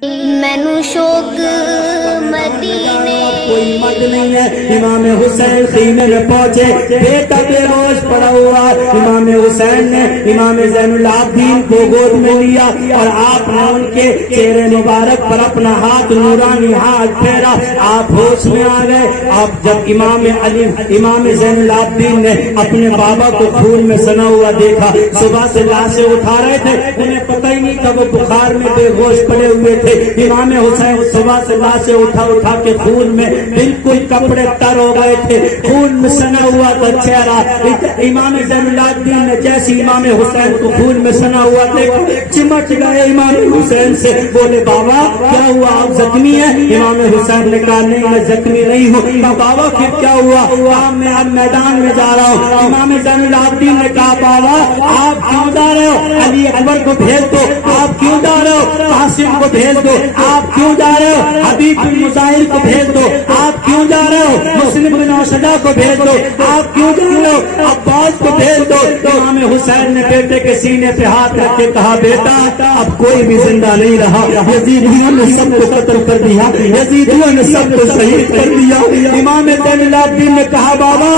مینو شوق مدینے کوئی مد نہیں ہے. امام حسین خیمے میں پہنچے, بیٹا بے ہوش پڑا ہوا. امام حسین نے امام زین العابدین کو گود میں لیا اور آپ نے ان کے چہرے مبارک پر اپنا ہاتھ, نورانی ہاتھ پھیرا. آپ ہوش میں آ گئے. آپ جب امام زین العابدین نے اپنے بابا کو خون میں سنا ہوا دیکھا, صبح سے لاشیں اٹھا رہے تھے, انہیں پتہ ہی نہیں تھا وہ بخار میں بے ہوش پڑے ہوئے تھے. امام حسین صبح سے لاشیں اٹھا کے خون میں بالکل کپڑے تر ہو گئے تھے, خون میں سنا ہوا تھا چہرہ. امام زین العابدین نے جیسی امام حسین کو خون میں سنا ہوا دیکھا, چمٹ گئے امام حسین سے, بولے بابا کیا ہوا, آپ زخمی ہیں؟ امام حسین نے کہا نہیں میں زخمی نہیں ہوں. بابا پھر کیا ہوا؟ میں اب میدان میں جا رہا ہوں. امام زین العابدین نے کہا بابا آپ کیوں جا رہے ہو؟ علی اکبر کو بھیج دو. آپ کیوں جا رہے ہو؟ قاسم کو بھیج دو. آپ کیوں جا رہے ہو؟ حبیب بن مظاہر کو بھیج دو. آپ کیوں جا رہے ہو؟ مسلم بن اوشدہ کو بھیج دو. آپ کیوں جا رہے ہو؟ عباس کو بھیج دو. امام حسین نے بیٹے کے سینے پہ ہاتھ رکھ کے کہا بیٹا اب کوئی بھی زندہ نہیں رہا, یزیدیوں نے سب کو قتل کر دیا, یزیدیوں نے سب کو شہید کر دیا. امام زین العابدین نے کہا بابا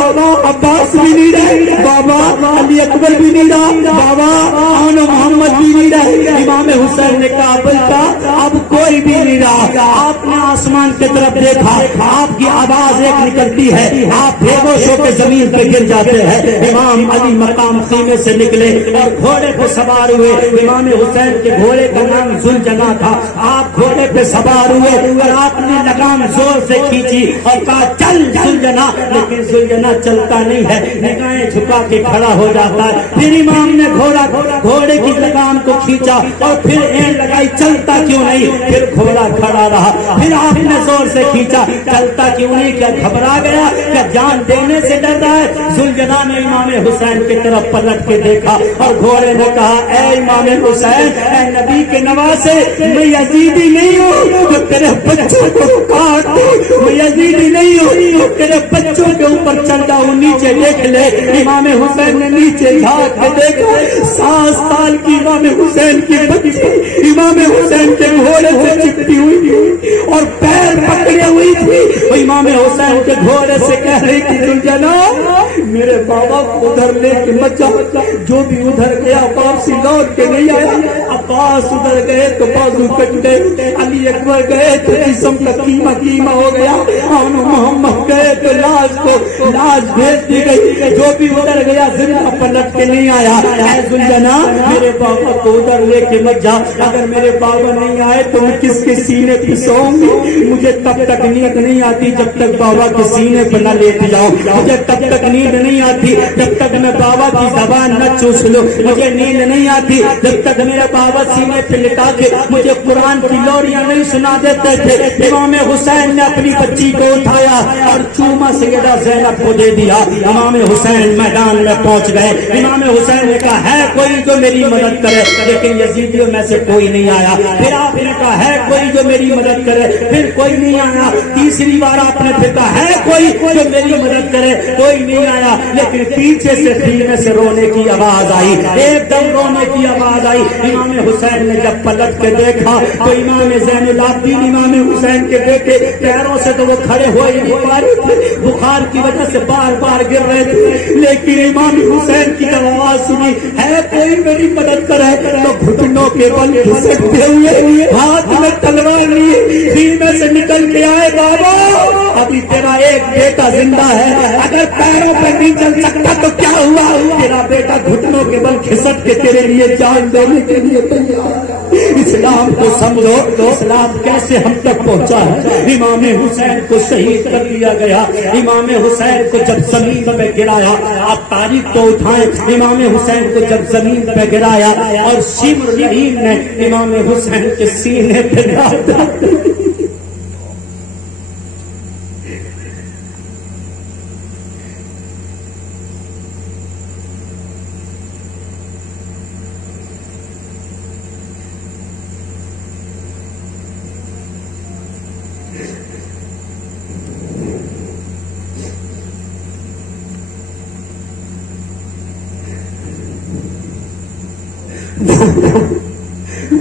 عباس بھی نہیں رہے, بابا علی اکبر بھی نہیں رہا, بابا آن محمد بھی نہیں رہے. امام حسین نے کہا بیٹا اب کوئی بھی نہیں رہا. آپ نے آسمان کی طرف دیکھا, آپ کی آواز ایک نکلتی ہے, آپ بے ہوش ہو کے زمین پہ گر جاتے ہیں. امام علی مقام خیمے سے نکلے اور گھوڑے پہ سوار ہوئے. امام حسین کے گھوڑے کا نام ذوالجناح تھا. آپ گھوڑے پہ سوار ہوئے اور آپ نے لگام زور سے کھینچی اور کہا چل ذوالجناح, لیکن ذوالجناح چلتا نہیں ہے, نگاہیں جھکا کے کھڑا ہو جاتا ہے. پھر امام نے گھوڑے کی لگام کو کھینچا اور پھر اینٹ لگائی, چلتا کیوں نہیں؟ پھر گھوڑا کھڑا رہا. پھر آپ نے زور سے کھینچا, چلتا کیوں نہیں؟ کیا گھبرا گیا؟ کیا جان دینے سے ڈر رہا ہے؟ ذوالجناح نے امام حسین کی طرف پلٹ کے دیکھا اور گھوڑے نے کہا اے امام حسین, اے نبی کے نواسے, میں یزیدی نہیں ہوں جو تیرے بچوں کو کاٹ دوں, میں یزیدی نہیں ہوں جو تیرے بچوں کے اوپر چل جاؤں. نیچے دیکھ لے. امام حسین نے نیچے جھانک کے دیکھا, 7 سال کی امام حسین کی بچی امام حسین کے گھوڑے سے چپٹی ہوئی اور پیر پکڑے ہوئی تھی. امام حسین کے گھوڑے سے کہہ رہی تھی ذوالجناح میرے بابا ادھر لے کے مت جا, جو بھی ادھر گیا واپسی لوٹ کے نہیں آیا. عباس ادھر گئے تو بازو کٹ گئے, علی اکبر گئے تو جسم کا قیمہ ہو گیا, اور محمد گئے تو لاش بھیج دی گئی. جو بھی ادھر گیا زندہ پلٹ کے نہیں آیا. اے ذوالجناح میرے بابا کو ادھر لے کے مت جا, اگر میرے بابا نہیں آئے تو میں کس کے سینے پہ سوؤں گی؟ مجھے تب تک نیند نہیں آتی جب تک بابا کے سینے پہ نہ لیٹ جاؤں. مجھے تب تک نیند نہیں آتی جب تک میں بابا کی زبان نہ چوس لوں. مجھے نیند نہیں آتی جب تک میرے بابا سینے پہ لٹا کے مجھے قرآن کی لوریاں نہیں سنا دیتے تھے. امام حسین نے اپنی بچی کو اٹھایا اور چوما سیدہ زینب کو دے دیا. امام حسین میدان میں پہنچ گئے. امام حسین نے کہا ہے کوئی جو میری مدد کرے, لیکن یزیدیوں میں سے کوئی نہیں آیا. پھر آپ نے کہا ہے کوئی جو میری مدد کرے, پھر کوئی نہیں آیا. تیسری بار آپ نے پھر کہا ہے کوئی جو میری مدد کرے, کوئی نہیں آیا. لیکن پیچھے سے خیمے سے رونے کی آواز آئی, ایک دم رونے کی آواز آئی. امام حسین نے جب پلٹ کے دیکھا تو امام زین العابدین امام حسین کے بیٹے پیروں سے تو وہ کھڑے ہوئے نہیں پا رہے تھے, بخار کی وجہ سے بار بار گر رہے تھے. لیکن امام حسین کی جب آواز سنی ہے کوئی میری مدد کرے, تو گھٹنوں کے بل گھسٹتے ہوئے ہاتھ میں تلوار لیے خیمے سے نکل کے آئے. بابا ابھی تیرا ایک بیٹا زندہ ہے, اگر پیروں پہ نہیں چل سکتا تو کیا ہوا؟ تیرا بیٹا گھٹنوں کے بل گھسٹ کے تیرے لیے جان دینے کے لیے تیار. اسلام کو سمجھو تو اسلام کیسے ہم تک پہنچا ہے. امام حسین کو شہید کر دیا گیا. امام حسین کو جب زمین پہ گرایا, آپ تاریخ کو اٹھائیں, امام حسین کو جب زمین پہ گرایا اور شمر نے امام حسین کے سینے پہ ڈالا.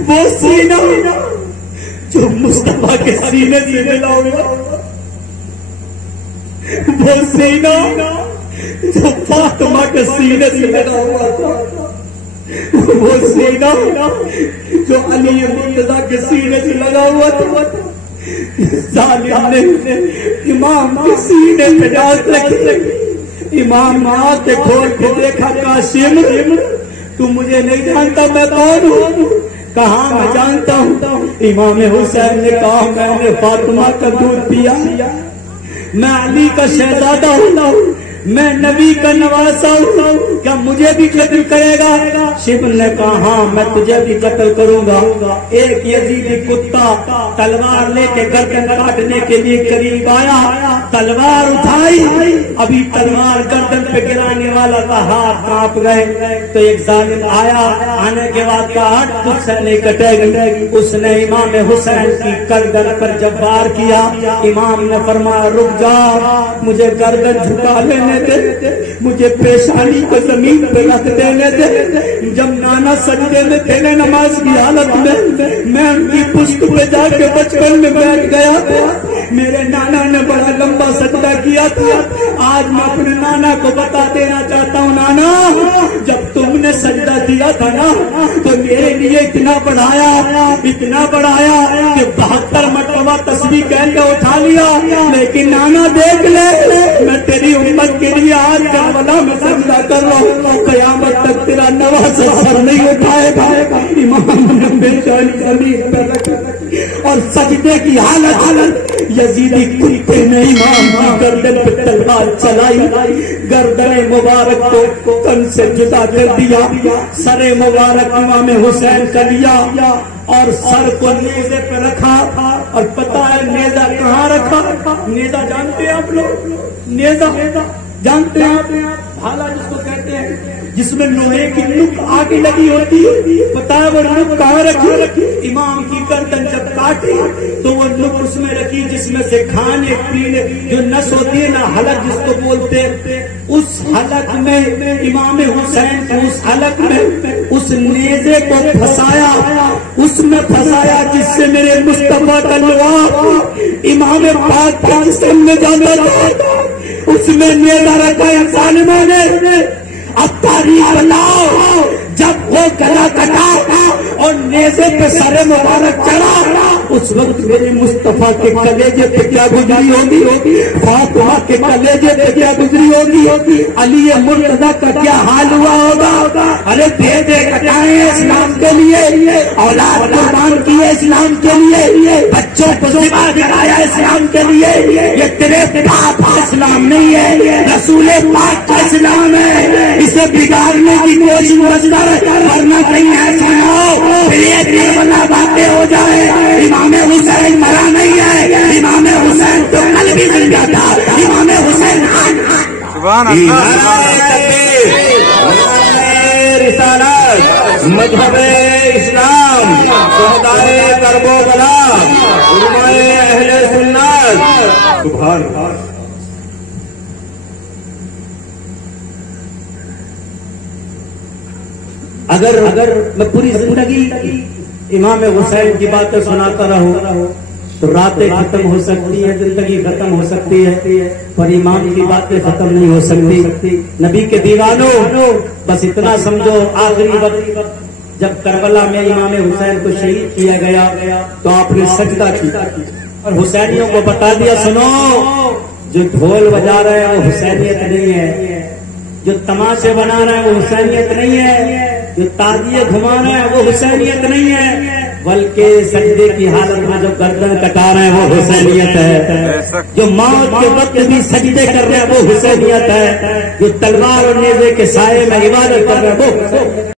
وہ سینہ مصطفیٰ کے سینے سے ملا ہوا، وہ سینہ جو فاطمہ کے سینے سے ملا ہوا تھا، وہ سینہ جو علی مرتضیٰ کے سینے سے لگا ہوا تھا، ظالم نے امام کے سینے پہ ڈال رکھی۔ امام آنکھیں کھول کے دیکھا، قاسم تو مجھے نہیں جانتا میں کون ہوں؟ کہاں میں جانتا ہوں۔ امام حسین نے کہا میں نے فاطمہ کا دودھ پیا، میں علی کا شہزادہ ہوں، میں نبی کا نواسا ہوں، کیا مجھے بھی قتل کرے گا؟ شبل نے کہا ہاں میں تجھے بھی قتل کروں گا۔ ایک یزیدی کتا تلوار لے کے گردن کاٹنے کے لیے قریب آیا، تلوار اٹھائی، ابھی تلوار گردن پہ گرانے والا تھا، ہاتھ کانپ گئے، تو ایک ظالم آیا، آنے کے بعد کہا ہٹ تجھ سے نہیں کٹے گی۔ اس نے امام حسین کی گردن پر جب وار کیا، امام نے فرمایا رک جا، مجھے گردن جھکا لینے دے، مجھے پیشانی کو زمین پہ رکھ دینے دے۔ جب نانا سجدے میں تھے نماز کی حالت میں ان کی پشت پہ جا کے بچپن میں بیٹھ گیا، میرے نانا نے بڑا لمبا سجدہ کیا تھا۔ آج میں اپنے نانا کو بتا دینا چاہتا ہوں، نانا جب تم نے سجدہ دیا تھا نا تو میرے لیے اتنا بڑھایا کہ 72 مرتبہ تسبیح کہہ کے اٹھا لیا، لیکن نانا دیکھ لے میں تیری امت کے لیے آج کربلا میں سجدہ کر رہا ہوں، قیامت تک تیرا نواسا سر نہیں اٹھائے گا۔ امام نے بیچاری زمین پہ رکھی اور سجدے کی حالت یزیدی کتے نے امام کی گردن پہ تلوار چلائی، گردن مبارک کو کن سے جدا کر دیا، سر مبارک امام حسین کا لیا اور سر کو نیزے پہ رکھا۔ اور پتا ہے نیزہ کہاں رکھا؟ نیزہ جانتے ہیں آپ لوگ؟ نیزہ جانتے ہیں آپ؟ بھالا جس کو کہتے ہیں، جس میں لوہے کی نوک آگے لگی ہوتی ہے، پتا ہے وہ نوک کہاں رکھی؟ امام کی گردن جب کاٹی تو وہ نوک اس میں رکھی جس میں سے کھانے پینے جو نس ہوتی ہے نا، حلق جس کو بولتے ہیں، اس حلق میں امام حسین کو اس حلق میں اس نیزے کو پھنسایا، اس میں پھنسایا جس سے میرے مصطفیٰ کا لواء امام پاک کے جسم میں جاتا تھا، اس میں نیزہ رکھا ہے ظالموں نے۔ اب تاریخ بتاؤ، جب وہ گلا کٹا اور نیزے پہ سر مبارک چڑھا، اس وقت میرے مصطفیٰ کے کلیجے پہ کیا گزری ہوگی؟ فاطمہ کے کلیجے پہ کیا گزری ہوگی؟ علی مرتضیٰ کا کیا حال ہوا ہوگا؟ ارے بھیجے کٹائے اسلام کے لیے، اولاد قربان کیے اسلام کے لیے، بچوں کو ذبح کرایا اسلام کے لیے، یہ تیرے باپ کا اسلام نہیں ہے، رسول پاک کا اسلام ہے۔ اسے بگاڑنے کی کوشش کرنا کہیں ایسا نہ ہو پھر یہ کربلا باتیں ہو جائے۔ امام حسین مرا نہیں ہے، امام حسین تو کل بھی زندہ تھا، امام حسین سبحان اللہ، رسالت، مذہب اسلام، شہدائے کرب و بلا، علماء اہل سنت، سبحان اللہ۔ اگر میں پوری زندگی امام حسین کی باتیں سناتا رہوں تو راتیں ختم ہو سکتی ہے، زندگی ختم ہو سکتی ہے، پر امام کی باتیں ختم نہیں ہو سکتی۔ نبی کے دیوانوں بس اتنا سمجھو، آخری وقت جب کربلا میں امام حسین کو شہید کیا گیا تو آپ نے سجدہ کیا اور حسینیوں کو بتا دیا سنو، جو ڈھول بجا رہے ہیں وہ حسینیت نہیں ہے، جو تماشے بنا رہے ہیں وہ حسینیت نہیں ہے، جو تازیے گھما رہے ہیں وہ حسینیت نہیں ہے، بلکہ سجدے کی حالت میں جو گردن کٹا رہے ہیں وہ حسینیت ہے، جو موت کے وقت بھی سجدے کر رہے ہیں وہ حسینیت ہے، جو تلوار اور نیزے کے سائے میں عبادت کر رہے ہیں وہ